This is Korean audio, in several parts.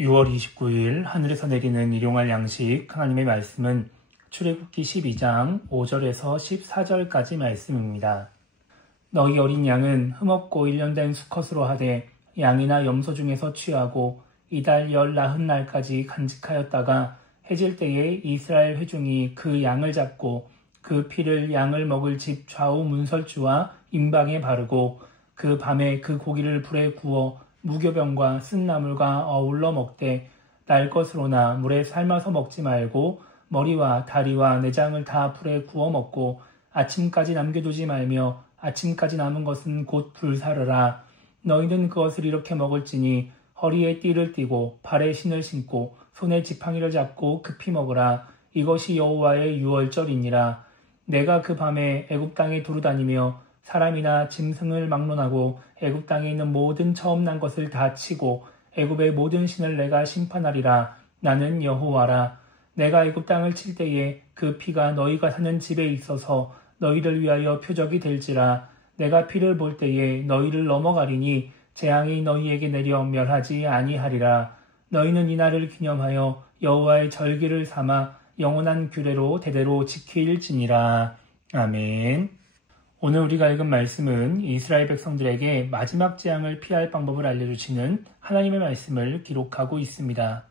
6월 29일 하늘에서 내리는 일용할 양식 하나님의 말씀은 출애굽기 12장 5절에서 14절까지 말씀입니다. 너희 어린 양은 흠없고 1년 된 수컷으로 하되 양이나 염소 중에서 취하고 이달 열 나흔 날까지 간직하였다가 해질 때에 이스라엘 회중이 그 양을 잡고 그 피를 양을 먹을 집 좌우 문설주와 임방에 바르고 그 밤에 그 고기를 불에 구워 무교병과 쓴나물과 어울러 먹되 날 것으로나 물에 삶아서 먹지 말고 머리와 다리와 내장을 다 불에 구워 먹고 아침까지 남겨두지 말며 아침까지 남은 것은 곧 불사르라. 너희는 그것을 이렇게 먹을지니 허리에 띠를 띠고 발에 신을 신고 손에 지팡이를 잡고 급히 먹으라. 이것이 여호와의 유월절이니라. 내가 그 밤에 애굽 땅에 두루다니며 사람이나 짐승을 막론하고 애굽 땅에 있는 모든 처음 난 것을 다 치고 애굽의 모든 신을 내가 심판하리라. 나는 여호와라. 내가 애굽 땅을 칠 때에 그 피가 너희가 사는 집에 있어서 너희를 위하여 표적이 될지라. 내가 피를 볼 때에 너희를 넘어가리니 재앙이 너희에게 내려 멸하지 아니하리라. 너희는 이날을 기념하여 여호와의 절기를 삼아 영원한 규례로 대대로 지킬지니라. 아멘. 오늘 우리가 읽은 말씀은 이스라엘 백성들에게 마지막 재앙을 피할 방법을 알려주시는 하나님의 말씀을 기록하고 있습니다.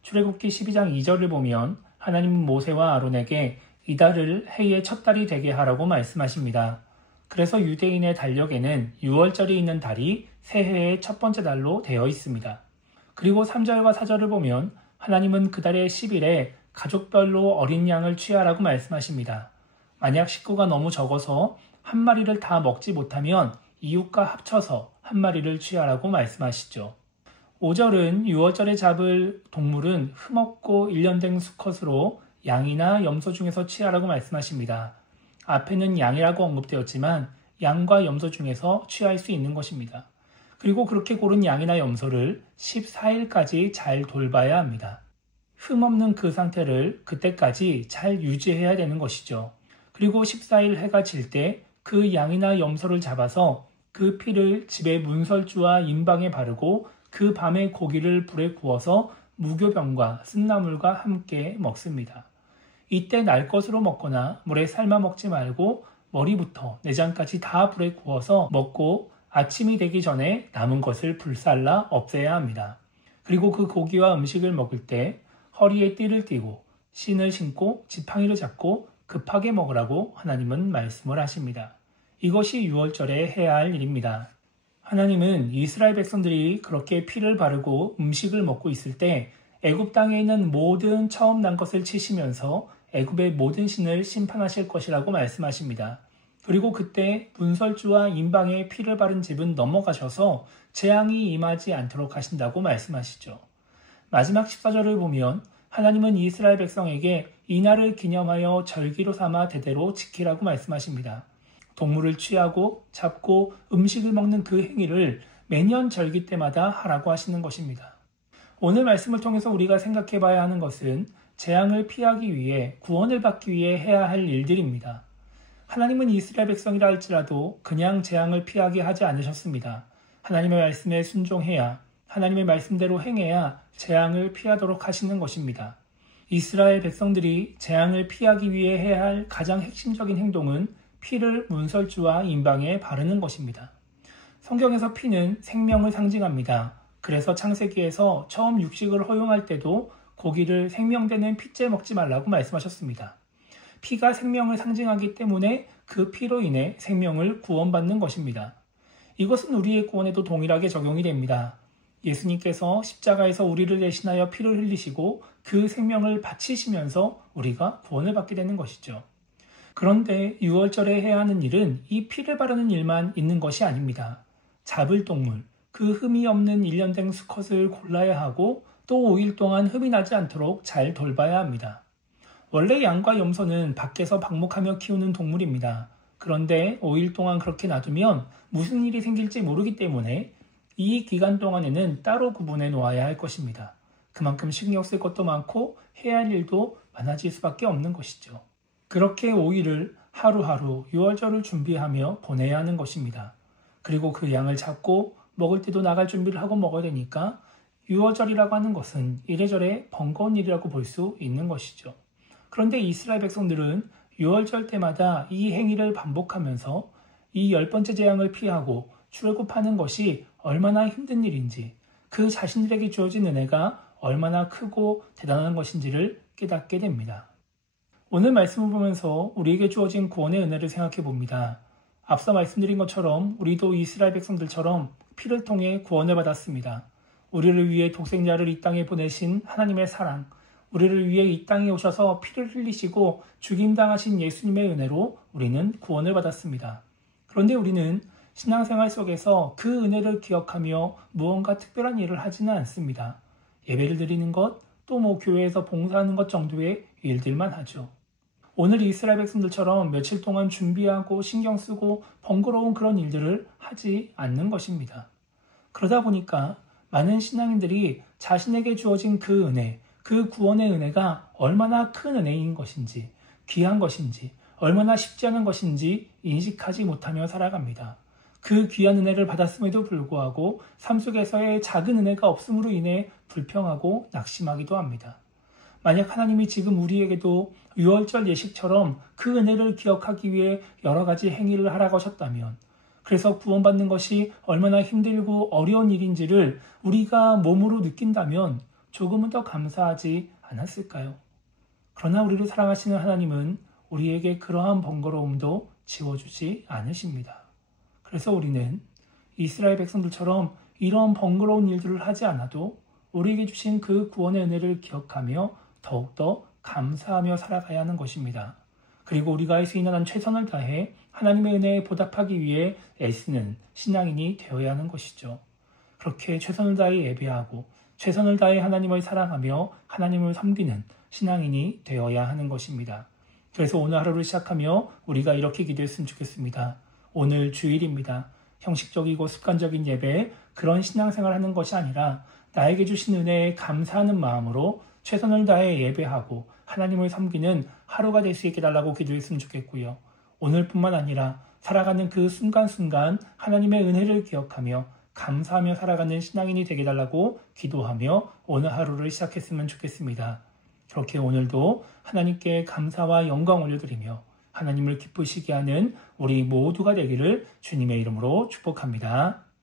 출애굽기 12장 2절을 보면 하나님은 모세와 아론에게 이달을 해의 첫 달이 되게 하라고 말씀하십니다. 그래서 유대인의 달력에는 6월절이 있는 달이 새해의 첫 번째 달로 되어 있습니다. 그리고 3절과 4절을 보면 하나님은 그 달의 10일에 가족별로 어린 양을 취하라고 말씀하십니다. 만약 식구가 너무 적어서 한 마리를 다 먹지 못하면 이웃과 합쳐서 한 마리를 취하라고 말씀하시죠. 5절은 6월절에 잡을 동물은 흠없고 1년 된 수컷으로 양이나 염소 중에서 취하라고 말씀하십니다. 앞에는 양이라고 언급되었지만 양과 염소 중에서 취할 수 있는 것입니다. 그리고 그렇게 고른 양이나 염소를 14일까지 잘 돌봐야 합니다. 흠없는 그 상태를 그때까지 잘 유지해야 되는 것이죠. 그리고 14일 해가 질 때 그 양이나 염소를 잡아서 그 피를 집의 문설주와 임방에 바르고 그 밤에 고기를 불에 구워서 무교병과 쓴나물과 함께 먹습니다. 이때 날 것으로 먹거나 물에 삶아 먹지 말고 머리부터 내장까지 다 불에 구워서 먹고 아침이 되기 전에 남은 것을 불살라 없애야 합니다. 그리고 그 고기와 음식을 먹을 때 허리에 띠를 띠고 신을 신고 지팡이를 잡고 급하게 먹으라고 하나님은 말씀을 하십니다. 이것이 6월절에 해야 할 일입니다. 하나님은 이스라엘 백성들이 그렇게 피를 바르고 음식을 먹고 있을 때 애굽 땅에 있는 모든 처음 난 것을 치시면서 애굽의 모든 신을 심판하실 것이라고 말씀하십니다. 그리고 그때 문설주와 임방에 피를 바른 집은 넘어가셔서 재앙이 임하지 않도록 하신다고 말씀하시죠. 마지막 14절을 보면 하나님은 이스라엘 백성에게 이날을 기념하여 절기로 삼아 대대로 지키라고 말씀하십니다. 동물을 취하고 잡고 음식을 먹는 그 행위를 매년 절기 때마다 하라고 하시는 것입니다. 오늘 말씀을 통해서 우리가 생각해 봐야 하는 것은 재앙을 피하기 위해 구원을 받기 위해 해야 할 일들입니다. 하나님은 이스라엘 백성이라 할지라도 그냥 재앙을 피하게 하지 않으셨습니다. 하나님의 말씀에 순종해야 하나님의 말씀대로 행해야 재앙을 피하도록 하시는 것입니다. 이스라엘 백성들이 재앙을 피하기 위해 해야 할 가장 핵심적인 행동은 피를 문설주와 임방에 바르는 것입니다. 성경에서 피는 생명을 상징합니다. 그래서 창세기에서 처음 육식을 허용할 때도 고기를 생명되는 피째 먹지 말라고 말씀하셨습니다. 피가 생명을 상징하기 때문에 그 피로 인해 생명을 구원받는 것입니다. 이것은 우리의 구원에도 동일하게 적용이 됩니다. 예수님께서 십자가에서 우리를 대신하여 피를 흘리시고 그 생명을 바치시면서 우리가 구원을 받게 되는 것이죠. 그런데 6월절에 해야 하는 일은 이 피를 바르는 일만 있는 것이 아닙니다. 잡을 동물, 그 흠이 없는 1년 된 수컷을 골라야 하고 또 5일 동안 흠이 나지 않도록 잘 돌봐야 합니다. 원래 양과 염소는 밖에서 방목하며 키우는 동물입니다. 그런데 5일 동안 그렇게 놔두면 무슨 일이 생길지 모르기 때문에 이 기간 동안에는 따로 구분해 놓아야 할 것입니다. 그만큼 신경 쓸 것도 많고 해야 할 일도 많아질 수밖에 없는 것이죠. 그렇게 5일을 하루하루 6월절을 준비하며 보내야 하는 것입니다. 그리고 그 양을 잡고 먹을 때도 나갈 준비를 하고 먹어야 되니까 유월절이라고 하는 것은 이래저래 번거로운 일이라고 볼 수 있는 것이죠. 그런데 이스라엘 백성들은 유월절 때마다 이 행위를 반복하면서 이 10번째 재앙을 피하고 출애굽하는 것이 얼마나 힘든 일인지, 그 자신들에게 주어진 은혜가 얼마나 크고 대단한 것인지를 깨닫게 됩니다. 오늘 말씀을 보면서 우리에게 주어진 구원의 은혜를 생각해 봅니다. 앞서 말씀드린 것처럼 우리도 이스라엘 백성들처럼 피를 통해 구원을 받았습니다. 우리를 위해 독생자를 이 땅에 보내신 하나님의 사랑, 우리를 위해 이 땅에 오셔서 피를 흘리시고 죽임당하신 예수님의 은혜로 우리는 구원을 받았습니다. 그런데 우리는 신앙생활 속에서 그 은혜를 기억하며 무언가 특별한 일을 하지는 않습니다. 예배를 드리는 것, 또 교회에서 봉사하는 것 정도의 일들만 하죠. 오늘 이스라엘 백성들처럼 며칠 동안 준비하고 신경 쓰고 번거로운 그런 일들을 하지 않는 것입니다. 그러다 보니까 많은 신앙인들이 자신에게 주어진 그 은혜, 그 구원의 은혜가 얼마나 큰 은혜인 것인지, 귀한 것인지, 얼마나 쉽지 않은 것인지 인식하지 못하며 살아갑니다. 그 귀한 은혜를 받았음에도 불구하고 삶 속에서의 작은 은혜가 없음으로 인해 불평하고 낙심하기도 합니다. 만약 하나님이 지금 우리에게도 유월절 예식처럼 그 은혜를 기억하기 위해 여러 가지 행위를 하라고 하셨다면, 그래서 구원받는 것이 얼마나 힘들고 어려운 일인지를 우리가 몸으로 느낀다면 조금은 더 감사하지 않았을까요? 그러나 우리를 사랑하시는 하나님은 우리에게 그러한 번거로움도 지워주지 않으십니다. 그래서 우리는 이스라엘 백성들처럼 이런 번거로운 일들을 하지 않아도 우리에게 주신 그 구원의 은혜를 기억하며 더욱더 감사하며 살아가야 하는 것입니다. 그리고 우리가 할 수 있는 한 최선을 다해 하나님의 은혜에 보답하기 위해 애쓰는 신앙인이 되어야 하는 것이죠. 그렇게 최선을 다해 예배하고 최선을 다해 하나님을 사랑하며 하나님을 섬기는 신앙인이 되어야 하는 것입니다. 그래서 오늘 하루를 시작하며 우리가 이렇게 기도했으면 좋겠습니다. 오늘 주일입니다. 형식적이고 습관적인 예배, 그런 신앙생활을 하는 것이 아니라 나에게 주신 은혜에 감사하는 마음으로 최선을 다해 예배하고 하나님을 섬기는 하루가 될 수 있게 달라고 기도했으면 좋겠고요. 오늘뿐만 아니라 살아가는 그 순간순간 하나님의 은혜를 기억하며 감사하며 살아가는 신앙인이 되게 달라고 기도하며 오늘 하루를 시작했으면 좋겠습니다. 그렇게 오늘도 하나님께 감사와 영광 올려드리며 하나님을 기쁘시게 하는 우리 모두가 되기를 주님의 이름으로 축복합니다.